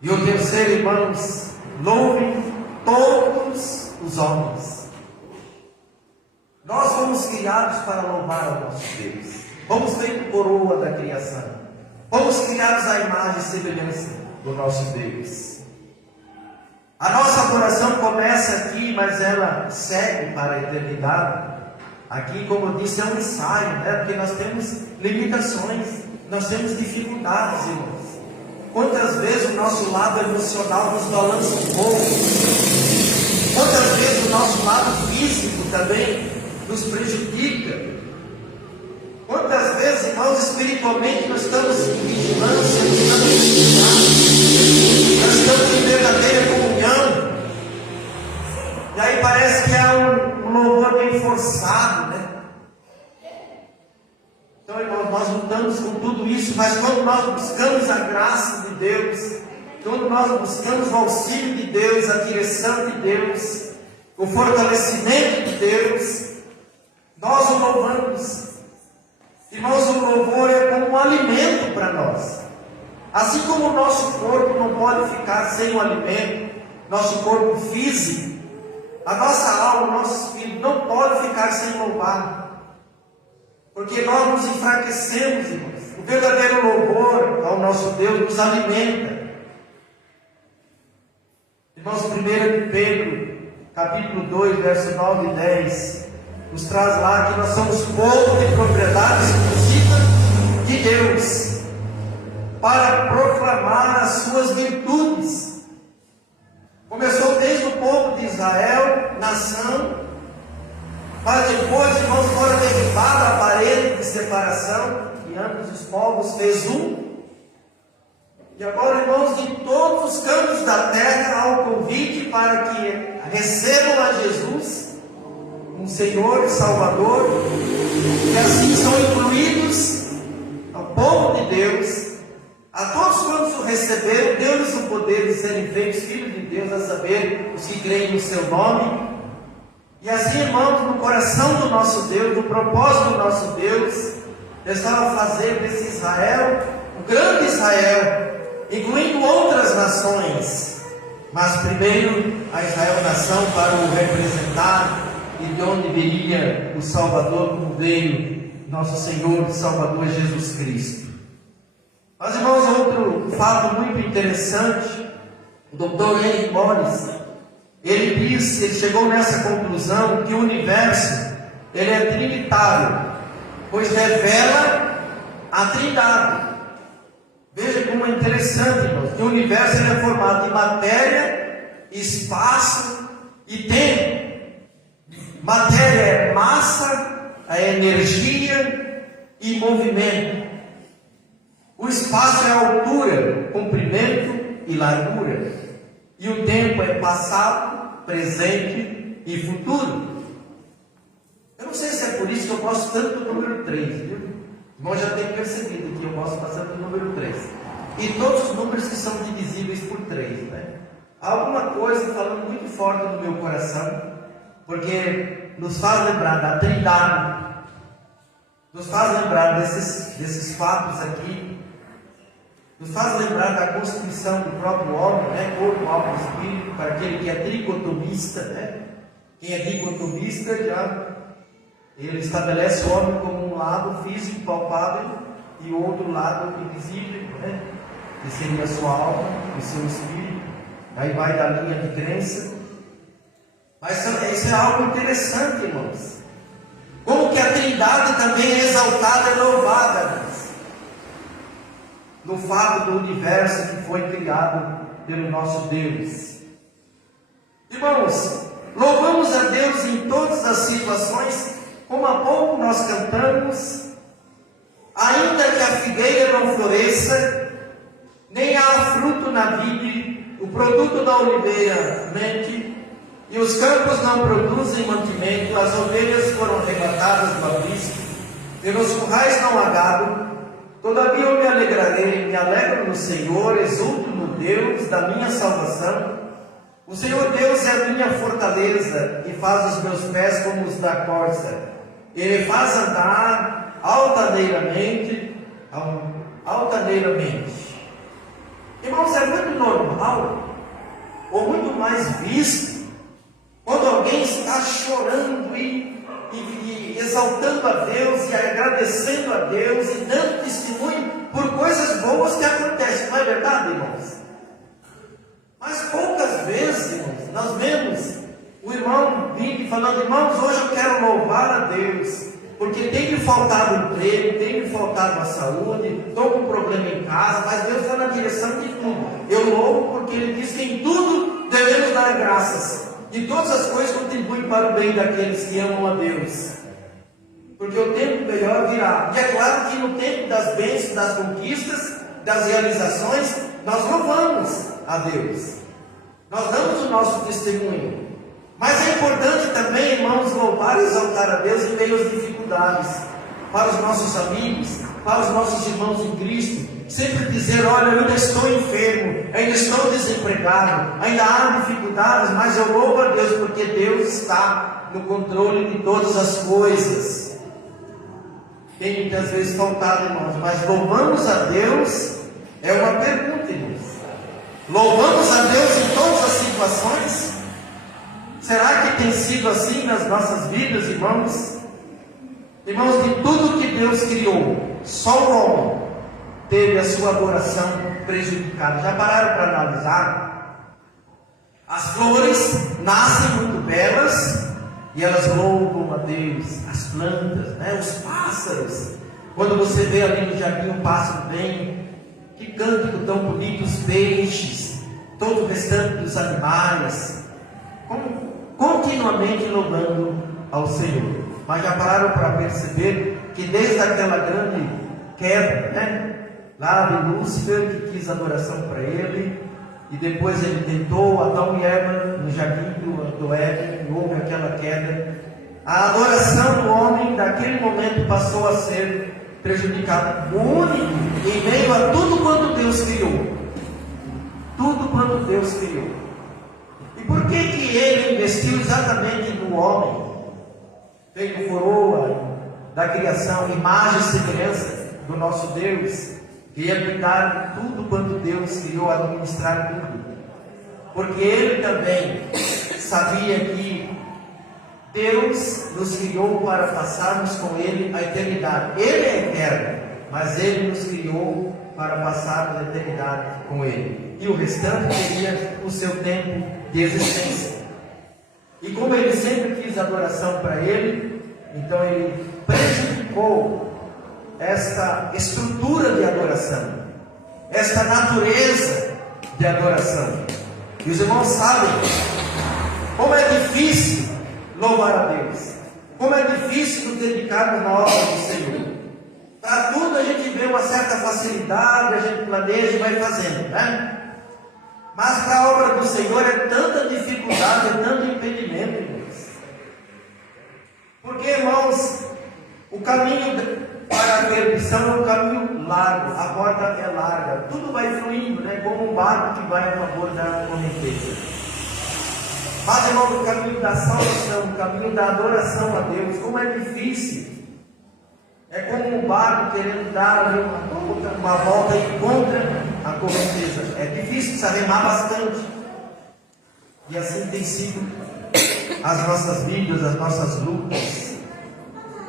E o terceiro, irmãos, louvem todos os homens. Nós fomos criados para louvar ao nosso Deus. Fomos feitos coroa da criação. Fomos criados à imagem e semelhança do nosso Deus. A nossa adoração começa aqui, mas ela segue para a eternidade. Aqui, como eu disse, é um ensaio, né? Porque nós temos limitações, nós temos dificuldades, irmãos. Quantas vezes o nosso lado emocional nos balança um pouco? Quantas vezes o nosso lado físico também nos prejudica? Quantas vezes, irmãos, espiritualmente nós estamos em vigilância, nós estamos em verdadeira comunhão, e aí parece que é um louvor bem forçado, né? Então, irmãos, nós lutamos com tudo isso, mas quando nós buscamos a graça de Deus, quando nós buscamos o auxílio de Deus, a direção de Deus, o fortalecimento de Deus, nós o louvamos. Irmãos, o louvor é como um alimento para nós. Assim como o nosso corpo não pode ficar sem o alimento, nosso corpo físico, a nossa alma, o nosso espírito não pode ficar sem louvar. Porque nós nos enfraquecemos, irmãos. O verdadeiro louvor ao nosso Deus nos alimenta. Irmãos, 1 Pedro, capítulo 2, verso 9 e 10, nos traz lá que nós somos povo de propriedade exclusiva de Deus, para proclamar as suas virtudes. Começou desde o povo de Israel, nação, para depois, irmãos, fora derribada a parede de separação, e ambos os povos fez um. E agora, irmãos, de todos os cantos da terra há o convite para que recebam a Jesus, um Senhor e Salvador, e assim são incluídos ao povo de Deus. A todos quantos o receberam, deu-lhes o poder de serem feitos filhos de Deus, a saber, os que creem no seu nome. E assim, irmãos, no coração do nosso Deus, no propósito do nosso Deus, Deus estava fazendo desse Israel, o grande Israel, incluindo outras nações, mas primeiro a Israel nação para o representar, e de onde viria o Salvador, como veio nosso Senhor e Salvador Jesus Cristo. Mas, irmãos, outro fato muito interessante, o Dr. Henry Morris, ele chegou nessa conclusão que o universo, ele é trinitário, pois revela a Trindade. Veja como é interessante, irmãos, que o universo ele é formado de matéria, espaço e tempo. Matéria é massa, é energia e movimento. O espaço é altura, comprimento e largura. E o tempo é passado, presente e futuro. Eu não sei se é por isso que eu gosto tanto do número 3, viu? O irmão já tem percebido que eu gosto bastante do número 3. E todos os números que são divisíveis por 3, né? Há alguma coisa falando muito forte no meu coração, porque nos faz lembrar da Trindade, nos faz lembrar desses fatos aqui, nos faz lembrar da constituição do próprio homem, né? Corpo, alma e espírito, para aquele que é tricotomista, né? Quem é dicotomista ele estabelece o homem como um lado físico, palpável, e o outro lado invisível, né? Que seria a sua alma e seu espírito. Aí vai da linha de crença. Mas isso é algo interessante, irmãos. Como que a Trindade também é exaltada e louvada, irmãos, no fato do universo que foi criado pelo nosso Deus. Irmãos, louvamos a Deus em todas as situações, como há pouco nós cantamos, ainda que a figueira não floresça, nem há fruto na vide, o produto da oliveira mente, e os campos não produzem mantimento, as ovelhas foram arrebatadas do aprisco, e nos currais não há gado. Todavia eu me alegrarei, me alegro no Senhor, exulto no Deus da minha salvação. O Senhor Deus é a minha fortaleza, e faz os meus pés como os da corça. Ele faz andar altaneiramente. Irmãos, é muito normal, ou muito mais visto, quando alguém está chorando e exaltando a Deus e agradecendo a Deus e dando testemunho por coisas boas que acontecem, não é verdade, irmãos? Mas poucas vezes, irmãos, nós vemos o irmão vindo falando: irmãos, hoje eu quero louvar a Deus, porque tem me faltado emprego, tem me faltado a saúde, estou com problema em casa, mas Deus está na direção de tudo. Eu louvo porque Ele diz que em tudo devemos dar graças, e todas as coisas contribuem para o bem daqueles que amam a Deus, porque o tempo melhor virá. E é claro que no tempo das bênçãos, das conquistas, das realizações, nós louvamos a Deus, nós damos o nosso testemunho. Mas é importante também, irmãos, louvar e exaltar a Deus em meio às dificuldades, para os nossos amigos, para os nossos irmãos em Cristo. Sempre dizer: olha, eu ainda estou enfermo, ainda estou desempregado, ainda há dificuldades, mas eu louvo a Deus, porque Deus está no controle de todas as coisas. Tem muitas vezes faltado, irmãos, mas louvamos a Deus? É uma pergunta, irmãos. Louvamos a Deus em todas as situações? Será que tem sido assim nas nossas vidas, irmãos? Irmãos, de tudo que Deus criou, só o homem teve a sua adoração prejudicada. Já pararam para analisar? As flores nascem muito belas e elas louvam a Deus. As plantas, os pássaros. Quando você vê ali no jardim um pássaro bem, que cântico tão bonito, os peixes, todo o restante dos animais, continuamente louvando ao Senhor. Mas já pararam para perceber que desde aquela grande queda, lá de Lúcifer, que quis adoração para ele, e depois ele tentou, Adão e Eva, no jardim do Éden, houve aquela queda, a adoração do homem, daquele momento, passou a ser prejudicada. O único, em meio a tudo quanto Deus criou, tudo quanto Deus criou. E por que ele investiu exatamente no homem, feito coroa da criação, imagem e semelhança do nosso Deus, que ia cuidar de tudo quanto Deus criou, administrar tudo? Porque ele também sabia que Deus nos criou para passarmos com Ele a eternidade. Ele é eterno, mas Ele nos criou para passarmos a eternidade com Ele. E o restante seria o seu tempo de existência. E como Ele sempre quis adoração para Ele, então Ele prejudicou esta estrutura de adoração, esta natureza de adoração. E os irmãos sabem como é difícil louvar a Deus, como é difícil nos dedicarmos na obra do Senhor. Para tudo a gente vê uma certa facilidade, a gente planeja e vai fazendo, Mas para a obra do Senhor é tanta dificuldade, é tanto impedimento, irmãos. Porque, irmãos, o caminho para a perdição é um caminho largo, a porta é larga, tudo vai fluindo, como um barco que vai a favor da correnteza. Mas, irmão, o caminho da salvação, o caminho da adoração a Deus, como é difícil. É como um barco querendo dar uma volta e contra a correnteza. É difícil, precisa remar bastante. E assim tem sido as nossas vidas, as nossas lutas,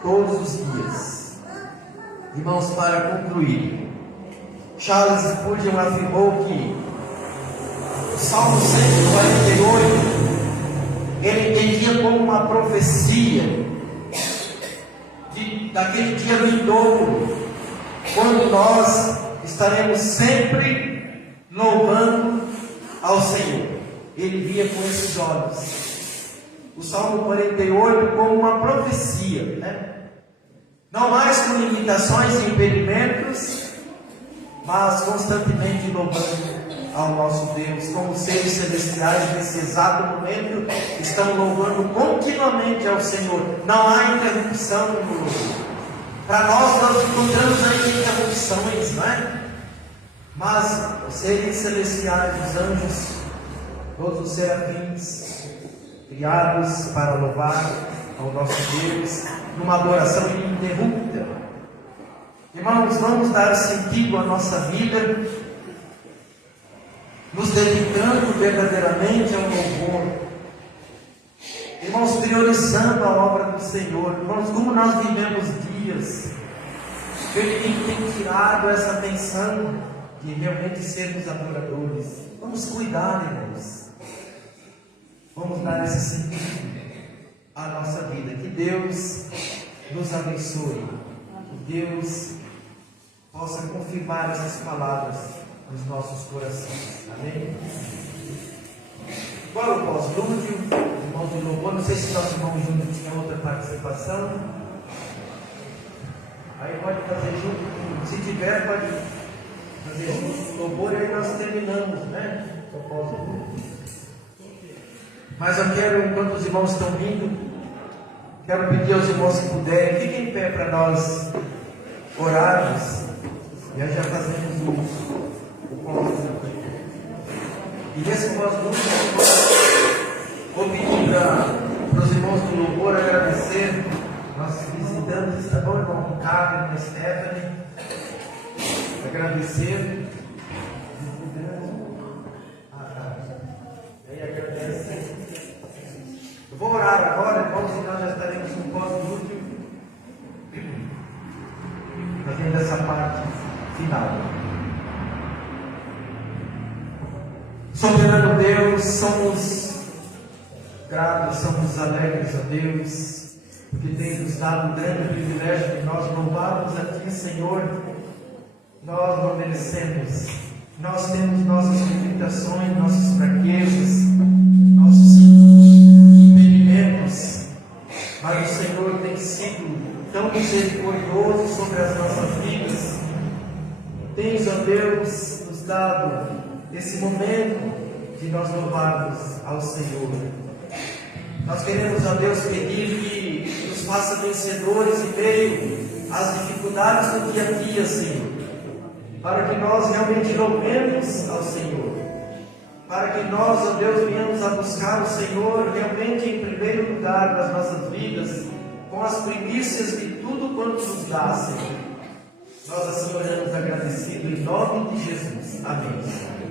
todos os dias. Irmãos, para concluir, Charles Spurgeon afirmou que o Salmo 148 ele entendia como uma profecia daquele dia vindouro, quando nós estaremos sempre louvando ao Senhor. Ele via com esses olhos o Salmo 48 como uma profecia, não mais com limitações e impedimentos, mas constantemente louvando ao nosso Deus, como seres celestiais nesse exato momento estão louvando continuamente ao Senhor. Não há interrupção no louvor. Para nós encontramos aí interrupções, não é? Mas os seres celestiais, os anjos, todos os serafins, criados para louvar ao nosso Deus, numa adoração ininterrupta. Irmãos, vamos dar sentido à nossa vida, nos dedicando verdadeiramente ao louvor. Irmãos, priorizando a obra do Senhor. Irmãos, como nós vivemos dias que o inimigo tem tirado essa atenção de realmente sermos adoradores. Vamos cuidar, irmãos. Vamos dar esse sentido à nossa vida. Que Deus nos abençoe. Que Deus possa confirmar essas palavras nos nossos corações. Amém? Agora o pós-lúdio, irmão de louvor. Não sei se nosso irmão Júnior tinha outra participação. Aí pode fazer junto. Se tiver, pode fazer junto com o louvor. E aí nós terminamos, né? O pós-lúdio. Mas eu quero, enquanto os irmãos estão vindo, quero pedir aos irmãos que puderem, fiquem em pé para nós orarmos. E aí já fazemos o pós-lúdio. E nesse pós-lúdio, vou pedir para os irmãos do louvor agradecer nossos visitantes, tá bom, irmão Ricardo, irmã Stephanie? Agradecer. Aí agradece. Eu vou orar agora, irmãos, e nós já estaremos no pós-lúdio, fazendo essa parte final. Soberano Deus, somos gratos, somos alegres a Deus, porque tem nos dado o grande privilégio de nós louvarmos a Ti, Senhor. Nós não merecemos, nós temos nossas limitações, nossas fraquezas, nossos impedimentos, mas o Senhor tem sido tão misericordioso sobre as nossas vidas. Tens, ó Deus, nos dado esse momento de nós louvarmos ao Senhor. Nós queremos a Deus pedir que nos faça vencedores em meio às dificuldades do dia a dia, Senhor, para que nós realmente louvemos ao Senhor, para que nós, ó Deus, venhamos a buscar o Senhor realmente em primeiro lugar das nossas vidas, com as primícias de tudo quanto nos dá, Senhor. Nós assim oramos agradecidos em nome de Jesus. Amém.